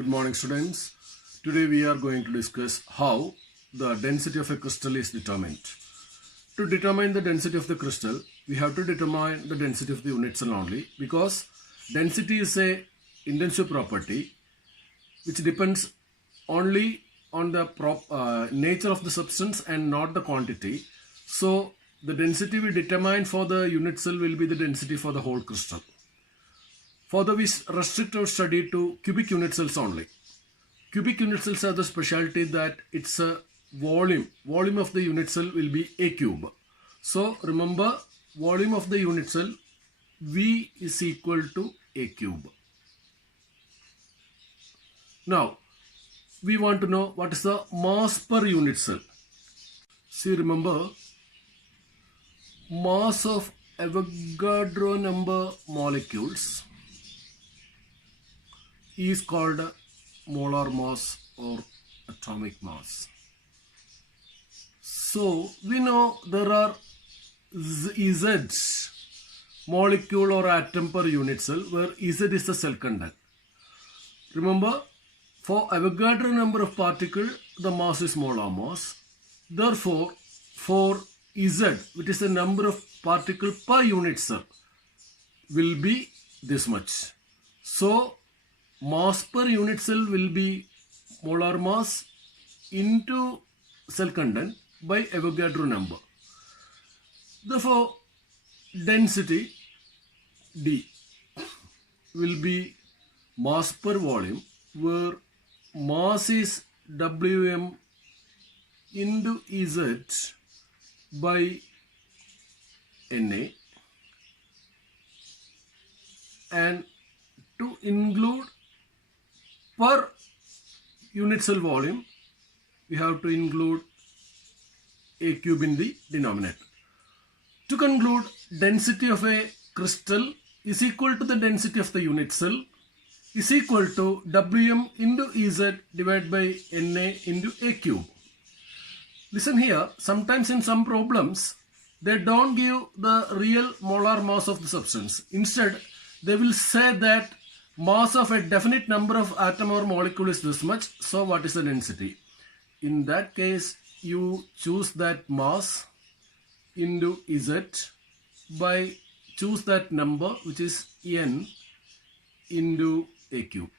Good morning, students. Today we are going to discuss how the density of a crystal is determined. To determine the density of the crystal, we have to determine the density of the unit cell only, because density is a intensive property which depends only on the nature of the substance and not the quantity. So the density we determine for the unit cell will be the density for the whole crystal. Further, we restrict our study to cubic unit cells only. Cubic unit cells have the specialty that it's a volume. Volume of the unit cell will be a cube. So remember, volume of the unit cell V is equal to a cube. Now, we want to know what is the mass per unit cell. See, remember, mass of Avogadro number molecules is called molar mass or atomic mass. So we know there are Z's, molecule or atom per unit cell, where Z is the cell content. Remember, for Avogadro number of particles, the mass is molar mass. Therefore, for Z, which is the number of particles per unit cell, will be this much. So mass per unit cell will be molar mass into cell content by Avogadro number. Therefore, density D will be mass per volume, where mass is Wm into Z by Na, and to include per unit cell volume, we have to include a cube in the denominator. To conclude, density of a crystal is equal to the density of the unit cell is equal to Wm into Ez divided by Na into a cube. Listen here, sometimes in some problems, they don't give the real molar mass of the substance. Instead, they will say that mass of a definite number of atom or molecule is this much, so what is the density? In that case, you choose that mass into Z by choose that number, which is N into a cube.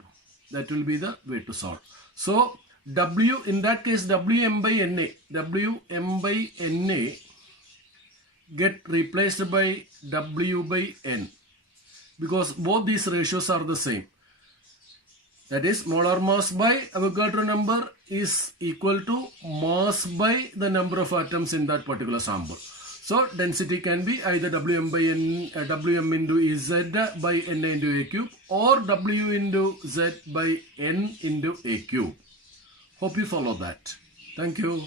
That will be the way to solve. So W, in that case, Wm by Na get replaced by W by N, because both these ratios are the same. That is, molar mass by Avogadro number is equal to mass by the number of atoms in that particular sample. So density can be either Wm into Z by Na into a cube, or W into Z by N into a cube. Hope you follow that. Thank you.